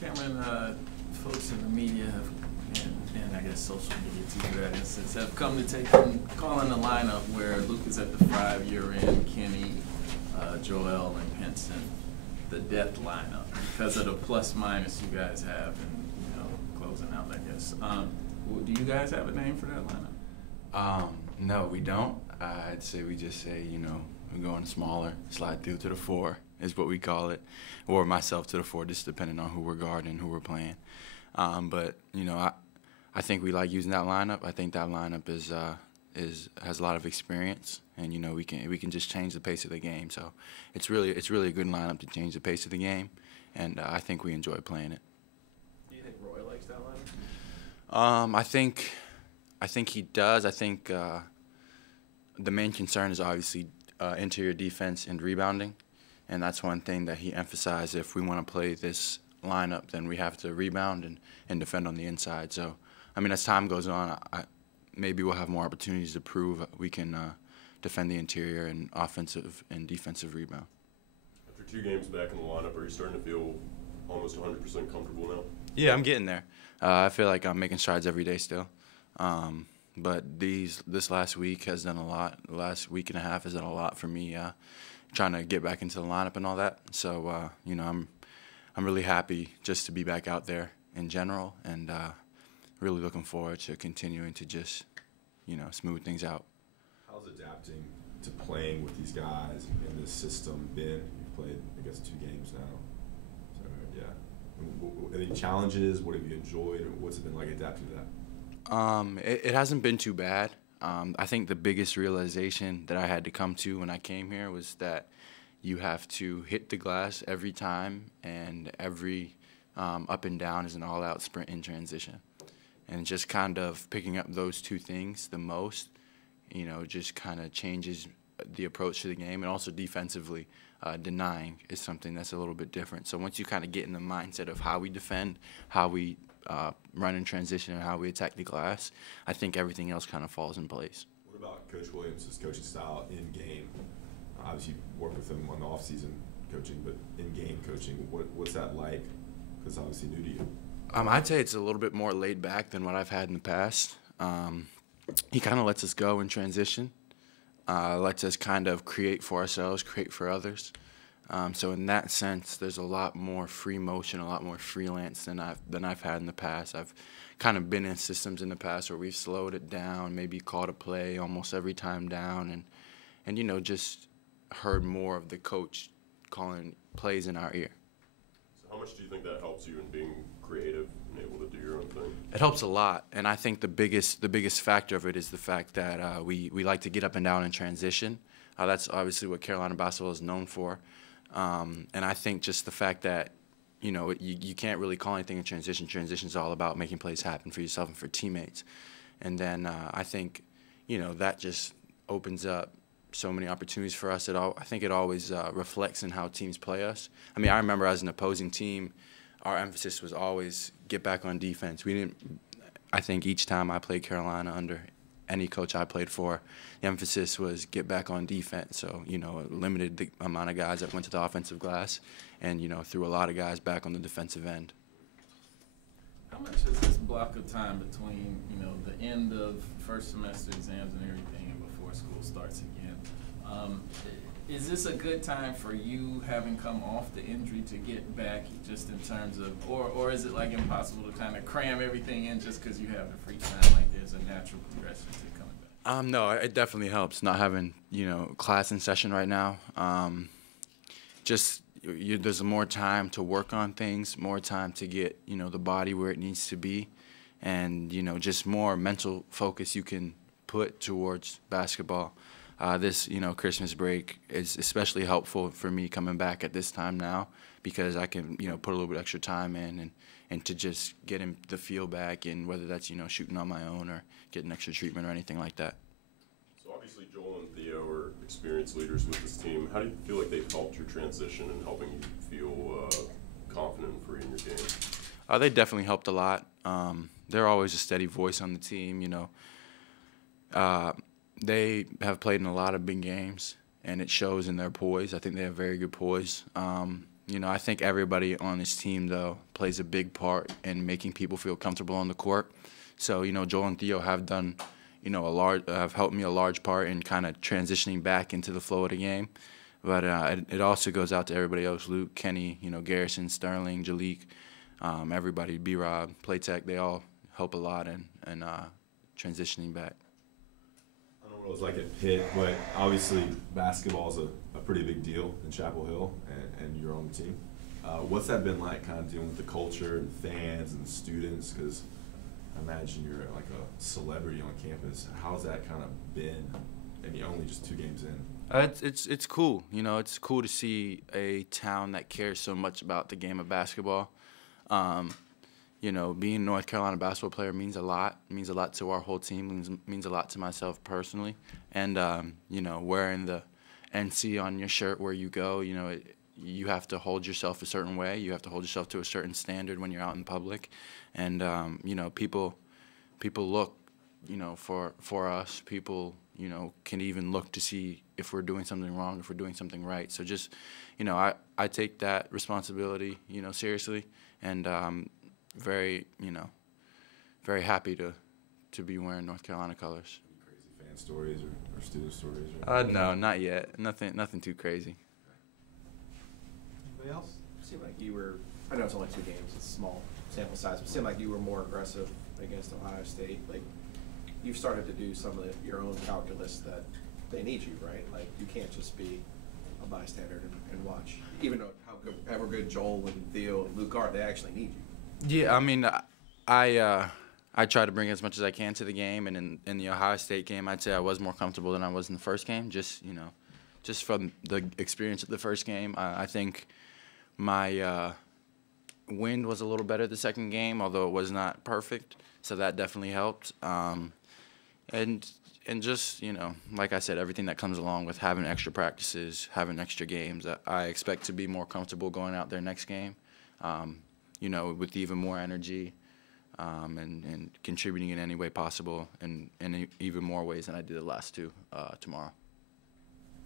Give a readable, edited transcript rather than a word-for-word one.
Cameron, folks in the media have, and I guess social media to that instance, have come to take calling the lineup where Luke is at the 5, you're in, Kenny, Joel, and Pinson, the death lineup because of the plus minus you guys have and closing out, I guess. Do you guys have a name for that lineup? No, we don't. I'd say we just say, we're going smaller, slide through to the 4 is what we call it, or myself to the 4, just depending on who we're guarding, who we're playing. But I think we like using that lineup. I think that lineup has a lot of experience, and we can just change the pace of the game. So it's really a good lineup to change the pace of the game, and I think we enjoy playing it. Do you think Roy likes that lineup? I think he does. I think the main concern is obviously interior defense and rebounding, and that's one thing that he emphasized. If we want to play this lineup, then we have to rebound and defend on the inside. So, as time goes on, maybe we'll have more opportunities to prove we can defend the interior and offensive and defensive rebound. After 2 games back in the lineup, are you starting to feel almost 100% comfortable now? Yeah, I'm getting there. I feel like I'm making strides every day still. But this last week has done a lot. The last week and a half has done a lot for me, trying to get back into the lineup and all that. So, I'm really happy just to be back out there in general, and really looking forward to continuing to just, smooth things out. How's adapting to playing with these guys in this system been? You've played, I guess, 2 games now. So, yeah. Any challenges? What have you enjoyed? Or what's it been like adapting to that? It hasn't been too bad. I think the biggest realization that I had to come to when I came here was that you have to hit the glass every time, and every up and down is an all-out sprint in transition. And just kind of picking up those 2 things the most, just kind of changes the approach to the game. And also defensively, denying is something that's a little bit different. So once you kind of get in the mindset of how we defend, how we run in transition, and how we attack the glass, I think everything else kind of falls in place. What about Coach Williams' coaching style in game? Obviously, you work with him on the off-season coaching, but in game coaching, what's that like? Because it's obviously new to you. I'd say it's a little bit more laid back than what I've had in the past. He kind of lets us go in transition, lets us kind of create for ourselves, create for others. So in that sense, there's a lot more free motion, a lot more freelance than I've had in the past. I've kind of been in systems in the past where we've slowed it down, maybe called a play almost every time down, and just heard more of the coach calling plays in our ear. So how much do you think that helps you in being creative and able to do your own thing? It helps a lot, and I think the biggest factor of it is the fact that we like to get up and down in transition. That's obviously what Carolina basketball is known for. And I think just the fact that, you can't really call anything in transition. Transition is all about making plays happen for yourself and for teammates. And then I think, that just opens up so many opportunities for us. I think it always reflects in how teams play us. I remember as an opposing team, our emphasis was always get back on defense. I think each time I played Carolina under any coach I played for, the emphasis was get back on defense. So, it limited the amount of guys that went to the offensive glass and, threw a lot of guys back on the defensive end. How much is this block of time between, the end of first semester exams and everything and before school starts again? Is this a good time for you, having come off the injury, to get back just in terms of, or is it like impossible to kind of cram everything in just because you have the free time, like there's a natural progression to coming back? No, it definitely helps not having, class in session right now. There's more time to work on things, more time to get, the body where it needs to be, and, just more mental focus you can put towards basketball. This, Christmas break is especially helpful for me coming back at this time now, because I can, put a little bit extra time in and to just get the feel back, and whether that's, shooting on my own or getting extra treatment or anything like that. So obviously Joel and Theo are experienced leaders with this team. How do you feel like they've helped your transition and helping you feel confident and free in your game? They definitely helped a lot. They're always a steady voice on the team, They have played in a lot of big games, and it shows in their poise. I think they have very good poise. I think everybody on this team, though, plays a big part in making people feel comfortable on the court. So, Joel and Theo have done, have helped me a large part in kind of transitioning back into the flow of the game. But it also goes out to everybody else, Luke, Kenny, Garrison, Sterling, Jalik, everybody, B-Rob, Playtech, they all help a lot in transitioning back. I don't know what it was like at Pitt, but obviously basketball is a pretty big deal in Chapel Hill, and you're on the team. What's that been like, kind of dealing with the culture and fans and students? Because I imagine you're like a celebrity on campus. How's that kind of been? I mean, only just 2 games in. It's cool. It's cool to see a town that cares so much about the game of basketball. Being a North Carolina basketball player means a lot. It means a lot to our whole team. Means a lot to myself personally. And wearing the NC on your shirt where you go, you have to hold yourself a certain way. You have to hold yourself to a certain standard when you're out in public. And people look, for us. People, can even look to see if we're doing something wrong, if we're doing something right. So just, I take that responsibility, seriously, and very, very happy to be wearing North Carolina colors. Any crazy fan stories or student stories? No, not yet. Nothing too crazy. Anybody else? Seemed like you were, I know it's only 2 games, it's a small sample size, but it seemed like you were more aggressive against Ohio State. Like, you've started to do some of your own calculus that they need you, right? Like, you can't just be a bystander and watch. Even though however good Joel and Theo and Luke are, they actually need you. Yeah, I mean, I try to bring as much as I can to the game, and in the Ohio State game, I'd say I was more comfortable than I was in the first game. Just from the experience of the first game, I think my wind was a little better the second game, although it was not perfect. So that definitely helped. And just, like I said, everything that comes along with having extra practices, having extra games, I expect to be more comfortable going out there next game, with even more energy and contributing in any way possible and in even more ways than I did the last 2 tomorrow.